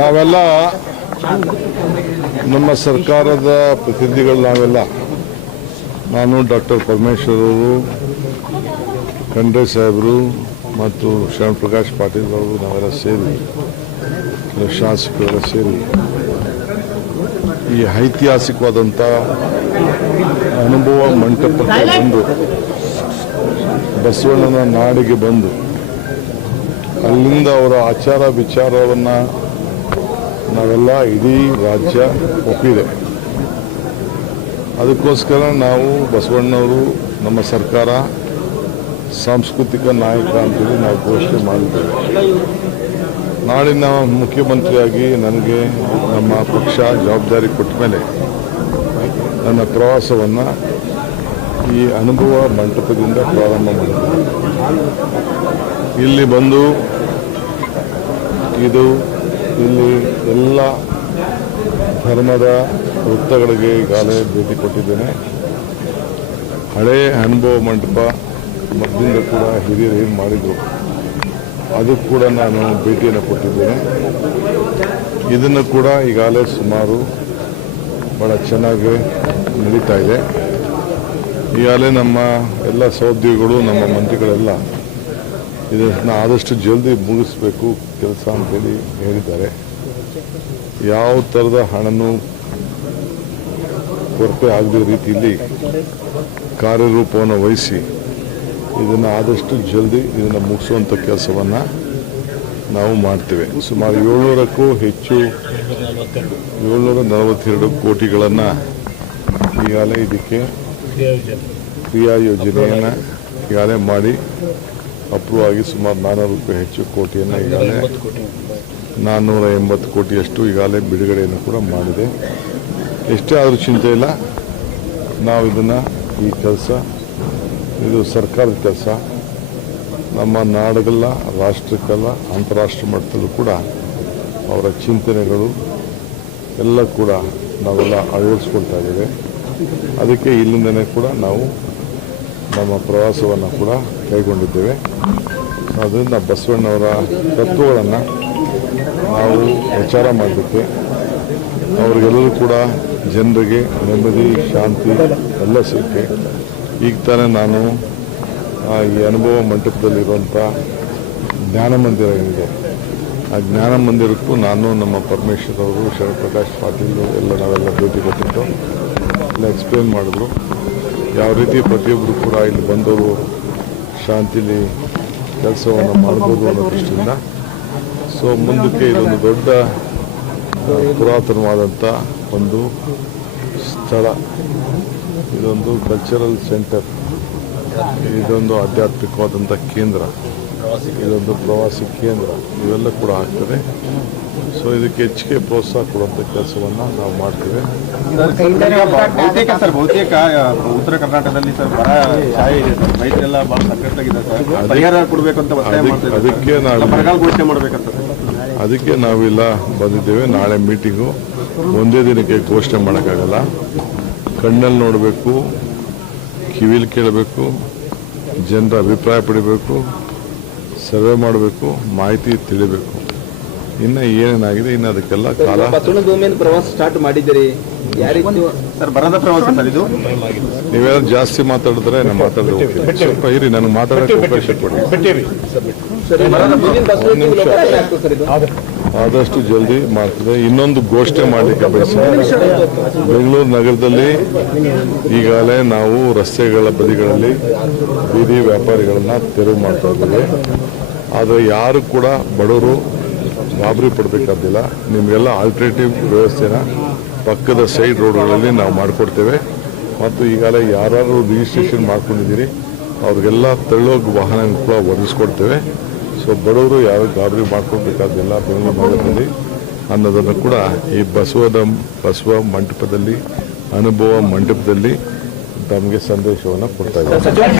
ನಾವೆಲ್ಲ ನಮ್ಮ ಸರ್ಕಾರದ ಪ್ರತಿನಿಧಿಗಳು ನಾವೆಲ್ಲ ನಾನು ಡಾಕ್ಟರ್ ಪರಮೇಶ್ವರ್ ಅವರು, ಖಂಡ್ರೆ ಸಾಹೇಬರು ಮತ್ತು ಶರಣ ಪ್ರಕಾಶ್ ಪಾಟೀಲ್ ಅವರು ನಾವೆಲ್ಲ ಸೇರಿ ಶಾಸಕರೆಲ್ಲ ಸೇರಿ ಈ ಐತಿಹಾಸಿಕವಾದಂಥ ಅನುಭವ ಮಂಟಪಕ್ಕೆ ಬಂದು ಬಸವಣ್ಣನ ನಾಡಿಗೆ ಬಂದು ಅಲ್ಲಿಂದ ಅವರ ಆಚಾರ ವಿಚಾರವನ್ನು ನಾವೆಲ್ಲ ಇಡೀ ರಾಜ್ಯ ಒಪ್ಪಿದೆ. ಅದಕ್ಕೋಸ್ಕರ ನಾವು ಬಸವಣ್ಣವರು ನಮ್ಮ ಸರ್ಕಾರ ಸಾಂಸ್ಕೃತಿಕ ನಾಯಕ ಅಂತೇಳಿ ನಾವು ಘೋಷಣೆ ಮಾಡಿದ್ದೇವೆ. ನಾಳಿನ ಮುಖ್ಯಮಂತ್ರಿಯಾಗಿ ನನಗೆ ನಮ್ಮ ಪಕ್ಷ ಜವಾಬ್ದಾರಿ ಕೊಟ್ಟ ಮೇಲೆ ನನ್ನ ಪ್ರವಾಸವನ್ನು ಈ ಅನುಭವ ಮಂಟಪದಿಂದ ಪ್ರಾರಂಭ ಮಾಡಿದ್ದೇವೆ. ಇಲ್ಲಿ ಬಂದು ಇಲ್ಲಿ ಎಲ್ಲ ಧರ್ಮದ ವೃತ್ತಗಳಿಗೆ ಈಗಾಗಲೇ ಭೇಟಿ ಕೊಟ್ಟಿದ್ದೇನೆ. ಹಳೆಯ ಅನುಭವ ಮಂಟಪ ಮೊದಲಿಂದ ಕೂಡ ಹಿರಿಯರು ಏನು ಮಾಡಿದರು ಅದಕ್ಕೆ ಕೂಡ ನಾನು ಭೇಟಿಯನ್ನು ಕೊಟ್ಟಿದ್ದೇನೆ. ಇದನ್ನು ಕೂಡ ಈಗಾಗಲೇ ಸುಮಾರು ಭಾಳ ಚೆನ್ನಾಗಿ ನಡೀತಾ ಇದೆ. ಈಗಾಗಲೇ ನಮ್ಮ ಎಲ್ಲ ಸಹೋದ್ಯೋಗಿಗಳು, ನಮ್ಮ ಮಂತ್ರಿಗಳೆಲ್ಲ ಇದನ್ನು ಆದಷ್ಟು ಜಲ್ದಿ ಮುಗಿಸ್ಬೇಕು ಕೆಲಸ ಅಂತೇಳಿ ಹೇಳಿದ್ದಾರೆ. ಯಾವ ಥರದ ಹಣನೂ ಕೊರತೆ ಆಗದ ರೀತಿಯಲ್ಲಿ ಕಾರ್ಯರೂಪವನ್ನು ವಹಿಸಿ ಇದನ್ನು ಆದಷ್ಟು ಜಲ್ದಿ ಇದನ್ನು ಮುಗಿಸುವಂಥ ಕೆಲಸವನ್ನು ನಾವು ಮಾಡ್ತೇವೆ. ಸುಮಾರು 700ಕ್ಕೂ ಹೆಚ್ಚು 742 ಕೋಟಿಗಳನ್ನು ಈಗಾಗಲೇ ಇದಕ್ಕೆ ಕ್ರಿಯಾ ಯೋಜನೆಯನ್ನು ಈಗಾಗಲೇ ಮಾಡಿ ಅಪ್ರೂವ್ ಆಗಿ ಸುಮಾರು 400ಕ್ಕೂ ಹೆಚ್ಚು ಕೋಟಿಯನ್ನು ಈಗಾಗಲೇ 480 ಕೋಟಿಯಷ್ಟು ಈಗಾಗಲೇ ಬಿಡುಗಡೆಯನ್ನು ಕೂಡ ಮಾಡಿದೆ. ಎಷ್ಟೇ ಆದರೂ ಚಿಂತೆ ಇಲ್ಲ, ನಾವು ಇದನ್ನು ಈ ಕೆಲಸ ಇದು ಸರ್ಕಾರದ ಕೆಲಸ. ನಮ್ಮ ನಾಡುಗಲ್ಲ, ರಾಷ್ಟ್ರಕ್ಕಲ್ಲ, ಅಂತಾರಾಷ್ಟ್ರೀಯ ಮಟ್ಟದಲ್ಲೂ ಕೂಡ ಅವರ ಚಿಂತನೆಗಳು ಎಲ್ಲ ಕೂಡ ನಾವೆಲ್ಲ ಅಳವಡಿಸ್ಕೊಳ್ತಾ ಇದ್ದೇವೆ. ಅದಕ್ಕೆ ಇಲ್ಲಿಂದನೇ ಕೂಡ ನಾವು ನಮ್ಮ ಪ್ರವಾಸವನ್ನು ಕೂಡ ಕೈಗೊಂಡಿದ್ದೇವೆ. ಅದರಿಂದ ಬಸವಣ್ಣವರ ತತ್ವಗಳನ್ನು ನಾವು ಪ್ರಚಾರ ಮಾಡಲಿಕ್ಕೆ, ಅವರಿಗೆಲ್ಲರೂ ಕೂಡ ಜನರಿಗೆ ನೆಮ್ಮದಿ, ಶಾಂತಿ ಎಲ್ಲ ಸಿಕ್ಕೆ ಈಗ ತಾನೇ ನಾನು ಈ ಅನುಭವ ಮಂಟಪದಲ್ಲಿರುವಂಥ ಜ್ಞಾನ ಮಂದಿರ ಏನಿದೆ ಆ ಜ್ಞಾನ ಮಂದಿರಕ್ಕೂ ನಾನು ನಮ್ಮ ಪರಮೇಶ್ವರ್ ಅವರು, ಶರಣ ಪ್ರಕಾಶ್ ಪಾಟೀಲ್ ಎಲ್ಲ ನಾವೆಲ್ಲ ಭೇಟಿ ಕೊಟ್ಟಿದ್ದು ಎಲ್ಲ ಎಕ್ಸ್ಪ್ಲೇನ್ ಮಾಡಿದ್ರು. ಯಾವ ರೀತಿ ಪ್ರತಿಯೊಬ್ಬರು ಕೂಡ ಇಲ್ಲಿ ಬಂದವರು ಶಾಂತಿಲಿ ಕೆಲಸವನ್ನು ಮಾಡ್ಬೋದು ಅನ್ನೋ ದೃಷ್ಟಿಯಿಂದ. ಸೊ ಮುಂದಕ್ಕೆ ಇದೊಂದು ದೊಡ್ಡ ಪುರಾತನವಾದಂಥ ಒಂದು ಸ್ಥಳ, ಇದೊಂದು ಕಲ್ಚರಲ್ ಸೆಂಟರ್, ಇದೊಂದು ಆಧ್ಯಾತ್ಮಿಕವಾದಂಥ ಕೇಂದ್ರ, ಇದೊಂದು ಪ್ರವಾಸಿ ಕೇಂದ್ರ, ಇವೆಲ್ಲ ಕೂಡ ಆಗ್ತದೆ. ಸೊ ಇದಕ್ಕೆ ಹೆಚ್ಚಿಗೆ ಪ್ರೋತ್ಸಾಹ ಕೊಡುವಂಥ ಕೆಲಸವನ್ನು ನಾವು ಮಾಡ್ತೇವೆ. ಬಹುತೇಕ ಉತ್ತರ ಕರ್ನಾಟಕದಲ್ಲಿ ಸರ್ ಬರ ಛಾಯೆ ಇದೆ ಸರ್, ರೈತರೆಲ್ಲ ಭಾಳ ಸಂಕಷ್ಟದಾಗಿದೆ ಸರ್, ಪರಿಹಾರ ಕೊಡಬೇಕು ಅಂತ ಅದಕ್ಕೆ ನಾವೆಲ್ಲ ಬಂದಿದ್ದೇವೆ. ನಾಳೆ ಮೀಟಿಂಗು ಒಂದೇ ದಿನಕ್ಕೆ ಘೋಷಣೆ ಮಾಡೋಕ್ಕಾಗಲ್ಲ. ಕಣ್ಣಲ್ಲಿ ನೋಡಬೇಕು, ಕಿವಿಲಿ ಕೇಳಬೇಕು, ಜನರ ಅಭಿಪ್ರಾಯ ಪಡಿಬೇಕು, ಸರ್ವೆ ಮಾಡಬೇಕು, ಮಾಹಿತಿ ತಿಳಿಬೇಕು. ಇನ್ನು ಏನೇನಾಗಿದೆ ಇನ್ನು ಅದಕ್ಕೆಲ್ಲ ಕಾಲ. ಪ್ರವಾಸ ಸ್ಟಾರ್ಟ್ ಮಾಡಿದ್ದೀರಿ, ಸರ್ ಬರದ ಪ್ರವಾಸ ಸರ್ ಇದು. ನೀವೇನಾದ್ರು ಜಾಸ್ತಿ ಮಾತಾಡಿದ್ರೆ ನಾನು ಮಾತಾಡಿದ್ರೆ ಸ್ವಲ್ಪ ಇರಿ, ನನಗೆ ಮಾತಾಡೋಕ್ಕೆ ಅವಕಾಶ ಕೊಡಿ. ಆದಷ್ಟು ಜಲ್ದಿ ಮಾಡ್ತದೆ. ಇನ್ನೊಂದು ಘೋಷಣೆ ಮಾಡಲಿಕ್ಕೆ ಬಯಸಿದೆ. ಬೆಂಗಳೂರು ನಗರದಲ್ಲಿ ಈಗಾಗಲೇ ನಾವು ರಸ್ತೆಗಳ ಬದಿಗಳಲ್ಲಿ ಬೀದಿ ವ್ಯಾಪಾರಿಗಳನ್ನ ತೆರವು ಮಾಡ್ತಾ ಇದ್ದೇವೆ. ಆದರೆ ಯಾರು ಕೂಡ ಬಡವರು ಗಾಬರಿ ಪಡಬೇಕಾದಿಲ್ಲ. ನಿಮಗೆಲ್ಲ ಆಲ್ಟರ್ನೇಟಿವ್ ವ್ಯವಸ್ಥೆನ ಪಕ್ಕದ ಸೈಡ್ ರೋಡ್ಗಳಲ್ಲಿ ನಾವು ಮಾಡಿಕೊಡ್ತೇವೆ. ಮತ್ತು ಈಗಾಗಲೇ ಯಾರು ರಿಜಿಸ್ಟ್ರೇಷನ್ ಮಾಡ್ಕೊಂಡಿದ್ದೀರಿ ಅವ್ರಿಗೆಲ್ಲ ತಳ್ಳೋಗಿ ವಾಹನ ಕೂಡ ಒದಗಿಸ್ಕೊಡ್ತೇವೆ. ಸೊ ಬಡವರು ಯಾರು ಗಾಬರಿ ಮಾಡ್ಕೊಳ್ಬೇಕಾದಿಲ್ಲ ಬೆಂಗಳೂರು ನಗರದಲ್ಲಿ ಅನ್ನೋದನ್ನು ಕೂಡ ಈ ಬಸವ ಮಂಟಪದಲ್ಲಿ, ಅನುಭವ ಮಂಟಪದಲ್ಲಿ ತಮಗೆ ಸಂದೇಶವನ್ನು ಕೊಡ್ತಾ ಇದ್ದಾರೆ.